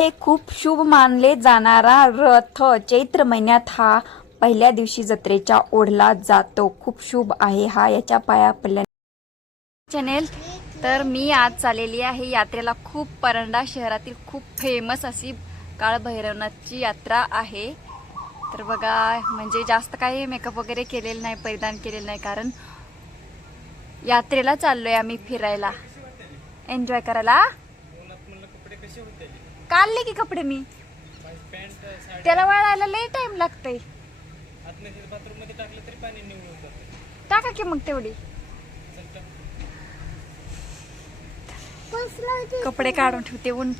हे खूप शुभ मानले जाणारा रथ चैत्र महिन्यात हा पहिल्या दिवशी जत्रेच्या ओढला जातो. खूप शुभ आहे हा याच्या पाया पडल्या चॅनेल तर मी आज चाललेली आहे यात्रेला खूप परंडा शहरातील खूप फेमस अशी काळभैरवनाथची यात्रा आहे. तर बघा म्हणजे जास्त काही मेकअप वगैरे केलेलं नाही परिधान केलेलं नाही कारण यात्रेला चाललोय आम्ही फिरायला. एन्जॉय करायला? काढले की कपडे मी? त्याला वाळायला लय टाइम लागतंय. टाका की मग तेवढी. कपडे काढून ठेवते ऊन.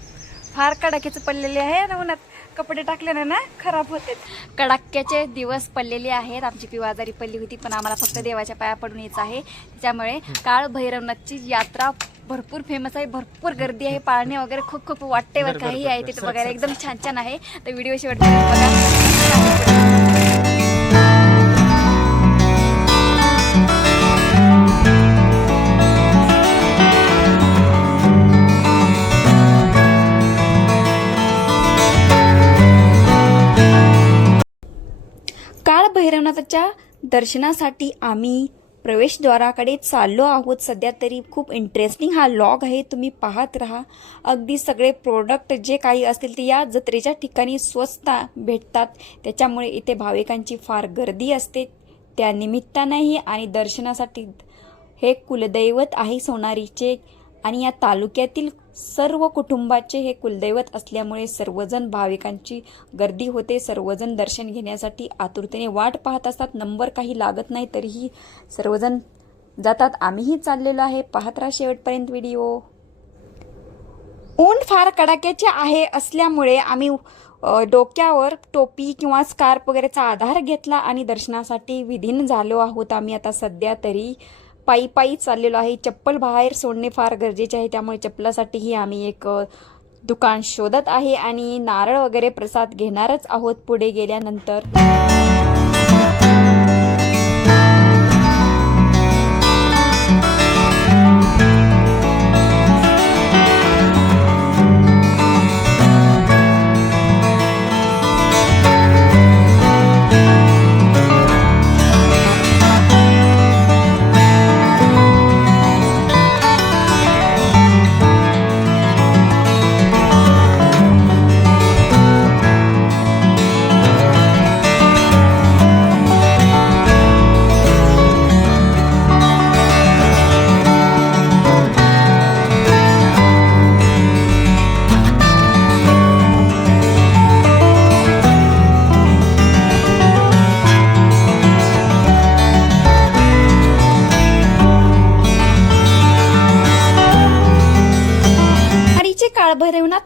फार कडाक्याचे पडलेले आहे ना उन्हात. कपडे टाकल्याने ना खराब होते. कडाक्याचे दिवस पडलेले आहेत. आमची पिऊ आजारी पडली होती पण आम्हाला फक्त देवाच्या पाया पडून यायचं आहे. त्याच्यामुळे काळ भैरवनाथची यात्रा भरपूर फेमस आहे भरपूर गर्दी आहे पाळणे वगैरे खूप खूप वाटते वर काही आहे तिथे बघायला. एकदम छान छान आहे. तर व्हिडिओ शेवटपर्यंत बघा. काळ भैरवनाथाच्या दर्शनासाठी आम्ही प्रवेशद्वाराकडे चाललो आहोत. सध्या तरी खूप इंटरेस्टिंग हा लॉग आहे. तुम्ही पाहत राहा. अगदी सगळे प्रोडक्ट जे काही असतील ते या जत्रेच्या ठिकाणी स्वस्त भेटतात. त्याच्यामुळे इथे भाविकांची फार गर्दी असते. त्या निमित्तानेही आणि दर्शनासाठी हे कुलदैवत आहे सोनारीचे. आणि या तालुक्यातील सर्व कुटुंबाचे हे कुलदैवत असल्यामुळे सर्वजण भाविकांची गर्दी होते. सर्वजण दर्शन घेण्यासाठी आतुरतेने वाट पाहत असतात. नंबर काही लागत नाही तरीही सर्वजण जातात. आम्हीही चाललेलो आहे. पाहत राहा शेवटपर्यंत व्हिडिओ. ऊन फार कडाक्याचे आहे असल्यामुळे आम्ही डोक्यावर टोपी किंवा स्कार्प वगैरेचा आधार घेतला आणि दर्शनासाठी विधीन झालो आहोत. आम्ही आता सध्या तरी पायी पायी चाललेलो आहे. चप्पल बाहेर सोडणे फार गरजेचे आहे. त्यामुळे चप्पलासाठीही आम्ही एक दुकान शोधत आहे आणि नारळ वगैरे प्रसाद घेणारच आहोत पुढे गेल्यानंतर.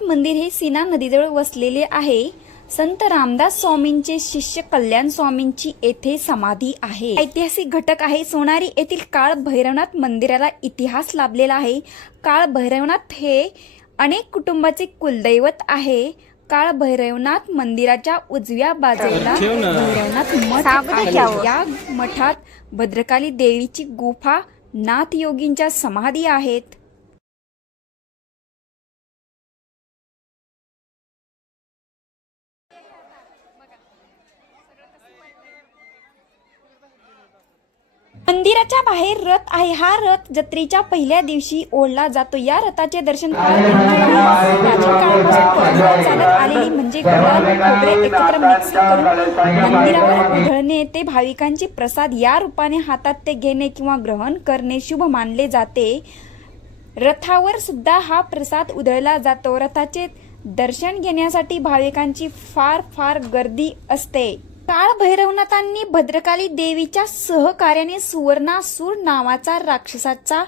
काळभैरवनाथ मंदिर हे सीना नदीजवळ वसलेले आहे. संत रामदास स्वामींचे शिष्य कल्याण स्वामींची येथे समाधी आहे. ऐतिहासिक घटक आहे सोनारी येथील काळ भैरवनाथ मंदिराला इतिहास लाभलेला आहे. काळ भैरवनाथ हे अनेक कुटुंबाचे कुलदैवत आहे. काळ भैरवनाथ मंदिराच्या उजव्या बाजूला भैरवनाथ मठ आहे. या मठात भद्रकाली देवीची गुफा नाथ योगींच्या समाधी आहेत. मंदिराच्या बाहेर रथ आहे. हा रथ जत्रेच्या पहिल्या दिवशी ओढला जातो. या रथाचे दर्शन प्राचीन काळापासून चालत आलेली म्हणजे एकत्र मिक्स करून मंदिरावर उधळणे ते भाविकांचे प्रसाद या रूपाने हातात ते घेणे किंवा ग्रहण करणे शुभ मानले जाते. रथावर सुद्धा हा प्रसाद उधळला जातो. रथाचे दर्शन घेण्यासाठी भाविकांची फार फार गर्दी असते. काळ भैरवनाथांनी भद्रकाली देवीच्या सहकार्याने सुवर्णासूर नावाचा राक्षसाचा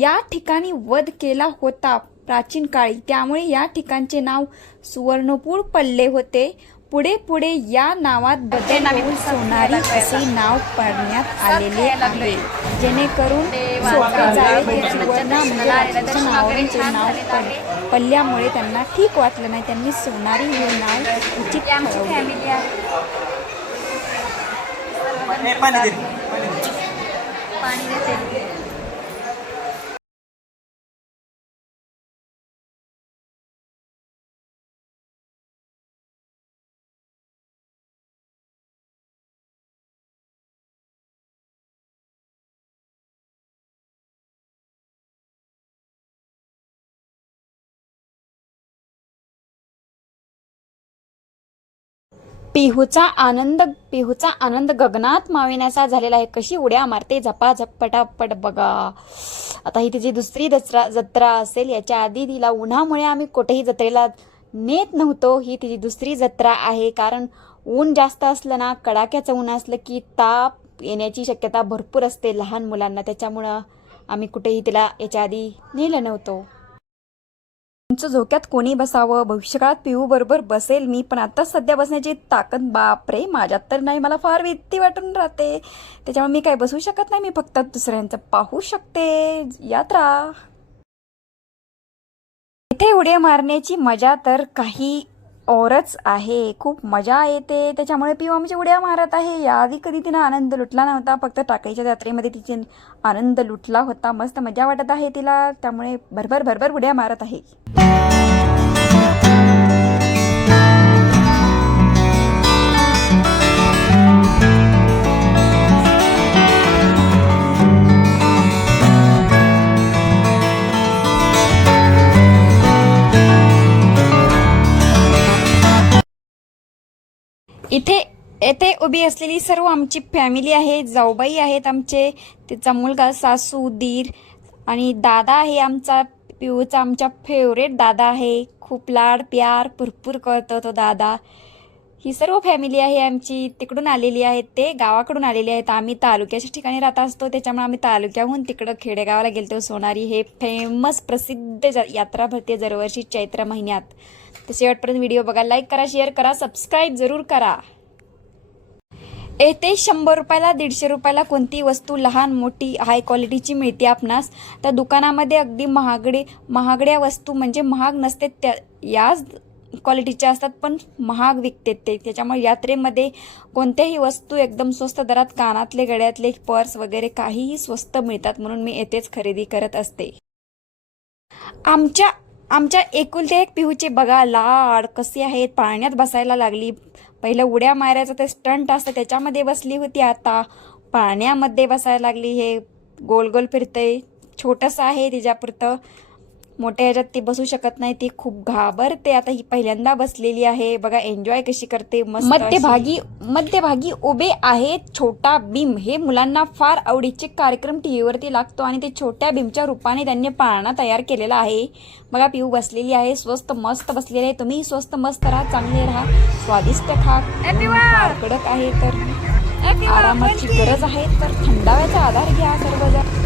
या ठिकाणी वध केला होता. प्राचीन काळी त्यामुळे या ठिकाणचे नाव सुवर्णपूर पडले होते. पुढे पुढे या नावात बदल सोनारी असे नाव पडण्यात आलेले आहे. जेणेकरून नाव पडल्यामुळे त्यांना ठीक वाटलं नाही. त्यांनी सोनारी हे नाव उचित ठरवले पाणी दे पाणी देते पिहूचा आनंद पिहूचा आनंद गगनात माविण्याचा झालेला आहे. कशी उड्या मारते झपा झपटापट बघा. आता ही तिची दुसरी दसरा जत्रा असेल याच्या आधी तिला उन्हामुळे आम्ही कुठेही जत्रेला नेत नव्हतो. ही तिची दुसरी जत्रा आहे. कारण ऊन जास्त असलं ना कडाक्याचं ऊन असलं की ताप येण्याची शक्यता भरपूर असते लहान मुलांना. त्याच्यामुळं आम्ही कुठेही तिला याच्या आधी नेलं नव्हतो. तुमच्या झोक्यात कोणी बसावं? भविष्यकाळात पिऊ बरोबर बसेल मी पण आता सध्या बसण्याची ताकद बापरे! माझ्यात तर नाही मला फार भीती वाटून राहते. त्याच्यामुळे मी काय बसू शकत नाही मी फक्त दुसऱ्यांचं पाहू शकते. यात्रा. इथे उड्या मारण्याची मजा तर काही औरच आहे. खूप मजा येते. त्याच्यामुळे पिऊ आमची उड्या मारत आहे. याआधी कधी तिनं आनंद लुटला नव्हता फक्त टाकळीच्या यात्रेमध्ये तिचे आनंद लुटला होता. मस्त मजा वाटत आहे तिला. त्यामुळे भरभर भरभर उड्या मारत आहे. इथे येथे उभी असलेली सर्व आमची फॅमिली आहे जाऊबाई आहेत आमचे तिचा मुलगा सासू दीर आणि दादा आहे आमचा पिऊचा आमच्या फेवरेट दादा आहे. खूप लाड प्यार भरपूर करतो तो दादा. ही सर्व फॅमिली आहे आमची तिकडून आलेली आहेत ते गावाकडून आलेली आहेत. आम्ही तालुक्याच्या ठिकाणी राहत असतो त्याच्यामुळे आम्ही तालुक्याहून तिकडं खेडेगावाला गेलतो. सोनारी हे फेमस प्रसिद्ध ज- यात्रा भरते दरवर्षी चैत्र महिन्यात. तर शेवटपर्यंत व्हिडिओ बघा लाईक करा शेअर करा सबस्क्राईब जरूर करा. येथे शंभर रुपयाला दीडशे रुपयाला कोणती वस्तू लहान मोठी हाय क्वालिटीची मिळते आपणास? तर दुकानामध्ये अगदी महागडे महागड्या वस्तू म्हणजे महाग नसते त्या याच क्वालिटीच्या असतात पण महाग विकते ते. त्याच्यामुळे यात्रेमध्ये कोणत्याही वस्तू एकदम स्वस्त दरात कानातले गळ्यातले पर्स वगैरे काहीही स्वस्त मिळतात म्हणून मी येथेच खरेदी करत असते. आमच्या आमच्या एकुलते एक पिहूचे बघा लाड कसे आहेत पाण्यात बसायला लागली. पहिलं उड्या मारायचं ते स्टंट असतं. त्याच्यामध्ये बसली होती आता. पाण्यामध्ये बसायला लागली. हे गोल गोल फिरतंय. छोटंसं आहे तिच्यापुरतं. मोठ्या ह्याच्यात ती बसू शकत नाही ती खूप घाबरते. आता ही पहिल्यांदा बसलेली आहे. बघा एन्जॉय कशी करते मस्त मध्यभागी मध्यभागी उभे आहेत छोटा भीम. हे मुलांना फार आवडीचे कार्यक्रम टीव्हीवरती लागतो आणि ते छोट्या भीमच्या रूपाने त्यांनी पाळणा तयार केलेला आहे. बघा पिऊ बसलेली आहे. स्वस्त मस्त बसलेली आहे. तुम्ही स्वस्त मस्त राहा चांगले राहा. स्वादिष्ट खा. कडक आहे तर आरामाची गरज आहे. तर थंडाव्याचा आधार घ्या सर्वजण.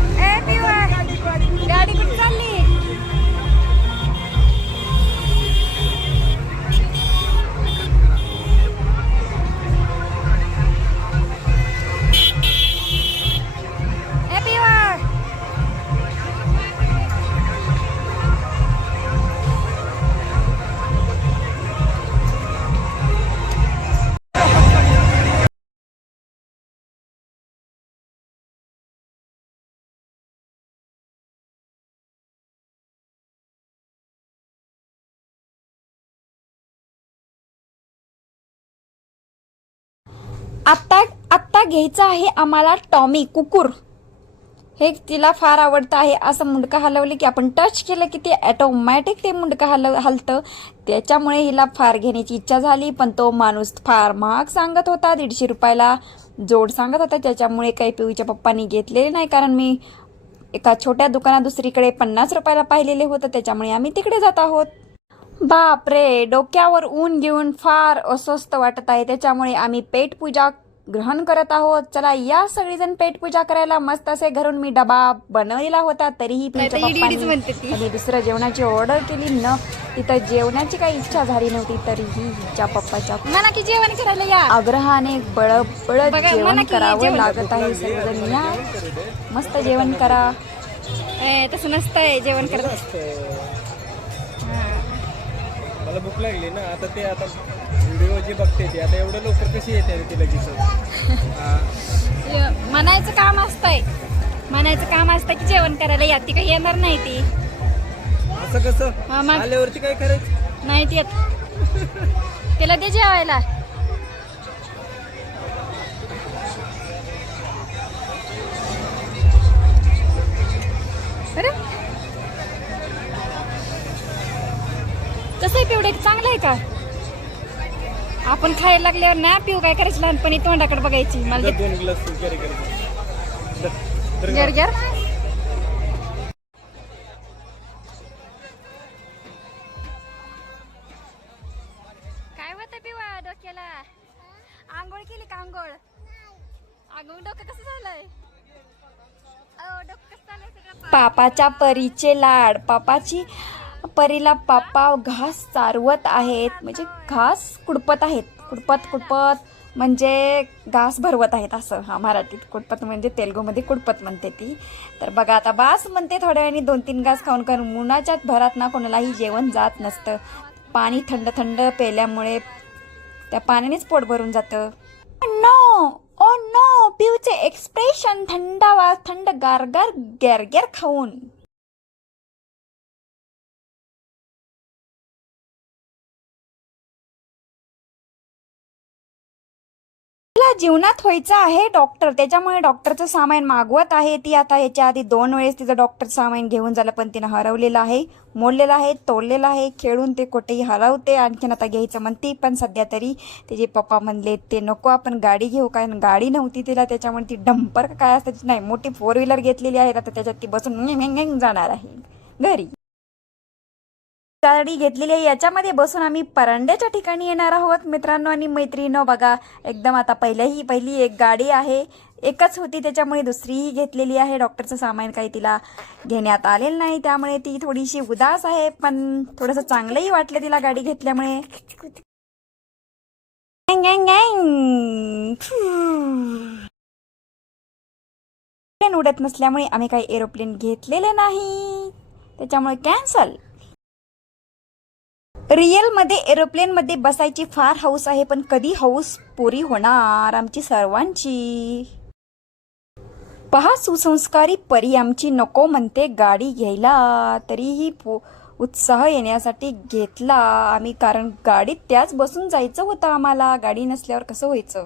आत्ता आत्ता घ्यायचं आहे आम्हाला टॉमी कुकुर. हे तिला फार आवडतं आहे. असं मुंडकं हलवलं की आपण टच केलं की ते ॲटोमॅटिक ते मुंडकं हलव हलतं. त्याच्यामुळे हिला फार घेण्याची इच्छा झाली पण तो माणूस फार महाग सांगत होता. दीडशे रुपयाला जोड सांगत होता. त्याच्यामुळे काही पिऊच्या पप्पांनी घेतलेले नाही कारण मी एका छोट्या दुकानात दुसरीकडे पन्नास रुपयाला पाहिलेले होतं. त्याच्यामुळे आम्ही तिकडे जात आहोत. बापरे डोक्यावर ऊन घेऊन फार अस्वस्थ वाटत आहे. त्याच्यामुळे आम्ही पेटपूजा ग्रहण करत आहोत. चला या सगळीजण पेटपूजा करायला मस्त असे घरून मी डबा बनवलेला होता तरीही आणि दुसरं जेवणाची ऑर्डर केली न तिथं जेवणाची काही इच्छा झाली नव्हती तरीही हिच्या पप्पाच्या की जेवण करायला या. आग्रहाने बळ बळ बघा, जेवण करावं लागत आहे. सर्वजण या. मस्त जेवण करा. तसं नसतंय जेवण करत मला भूक लागली ना आता ते आता व्हिडिओ जे बघते ते आता एवढं लवकर कशी येते रे ती लगेच. म्हणायचं काम असतंय. म्हणायचं काम असतं की जेवण करायला या ती काही येणार नाही ती. असं कसं? आल्यावरती काय करायचं नाही ती येत तिला दे जेवायला. का आपण खायला लागल्यावर ना पिऊ काय करायचं लहानपणी तोंडाकडे बघायची? मला दोन ग्लास कॅरी. काय होतं पिवा डोक्याला? आंघोळ केली का आंघोळ? आंघोळ डोकं कसं झालंय? पापाच्या परीचे लाड पापाची परीला पापा घास चारवत आहेत. म्हणजे घास कुडपत आहेत. कुडपत कुडपत म्हणजे घास भरवत आहेत असं. हा मराठीत कुडपत म्हणजे तेलगूमध्ये कुडपत म्हणते ती. तर बघा आता बास म्हणते थोड्या वेळाने दोन तीन घास खाऊन खाऊन उन्हाच्या भरात ना कोणालाही जेवण जात नसतं. पाणी थंड थंड पेल्यामुळे त्या पाण्यानेच पोट भरून जातं. नो ओ नो पिऊचे एक्सप्रेशन थंडावा थंड गारगार गॅरगॅर खाऊन. तिला जीवनात व्हायचं आहे डॉक्टर त्याच्यामुळे डॉक्टरचं सामान मागवत आहे. ती आता याच्या आधी दोन वेळेस तिचं डॉक्टर सामान घेऊन झालं पण तिनं हरवलेलं आहे मोडलेलं आहे तोडलेलं आहे. खेळून ते कुठेही हरवते. आणखीन आता घ्यायचं म्हणते पण सध्या तरी तिचे पप्पा म्हणले ते नको आपण गाडी घेऊ. कारण गाडी नव्हती तिला त्याच्यामुळे ती डंपर काय असतं नाही मोठी फोर व्हीलर घेतलेली आहे. आता त्याच्यात ती बसून जाणार आहे. घरी. गाडी घेतलेली आहे. याच्यामध्ये बसून आम्ही परांड्याच्या ठिकाणी येणार आहोत मित्रांनो आणि मैत्रिणीनो बघा एकदम आता पहिल्याही पहिली एक गाडी आहे. एकच होती त्याच्यामुळे दुसरीही घेतलेली आहे. डॉक्टरचं सामान काही तिला घेण्यात आलेलं नाही त्यामुळे ती थोडीशी उदास आहे पण थोडंसं चांगलंही वाटलं तिला गाडी घेतल्यामुळे. उडत नसल्यामुळे आम्ही काही एरोप्लेन घेतलेले नाही. त्याच्यामुळे कॅन्सल. रिअलमध्ये एरोप्लेनमध्ये बसायची फार हौस आहे पण कधी हौस पुरी होणार आमची सर्वांची? पहा सुसंस्कारी परी आमची नको म्हणते गाडी घ्यायला. तरीही उत्साह येण्यासाठी घेतला आम्ही कारण गाडीत त्याच बसून जायचं होतं आम्हाला. गाडी नसल्यावर कसं व्हायचं?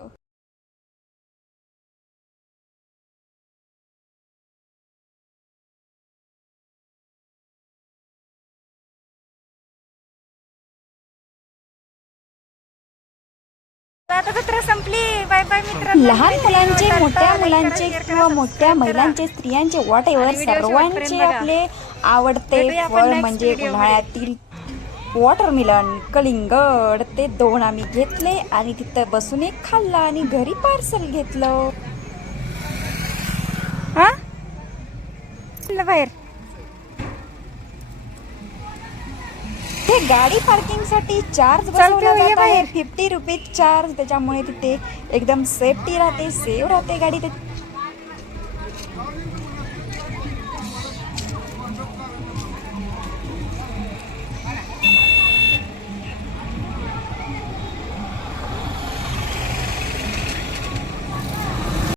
आता जत्रा संपली. बाय बाय मित्र लहान मुलांचे मोठ्या मुलांचे किंवा मोठ्या महिलांचे स्त्रियांचे वॉट एव्हर सर्वांचे. आपले आवडते फळ म्हणजे. उन्हाळ्यातील वॉटरमिलन कलिंगड. ते दोन आम्ही घेतले आणि तिथं बसून एक खाल्ला आणि घरी पार्सल घेतलं. हा? बाहेर. ते गाडी पार्किंगसाठी चार्ज बसवला जात आहे. फिफ्टी रुपीज चार्ज त्याच्यामुळे तिथे एकदम सेफ्टी राहते सेफ राहते गाडी. ते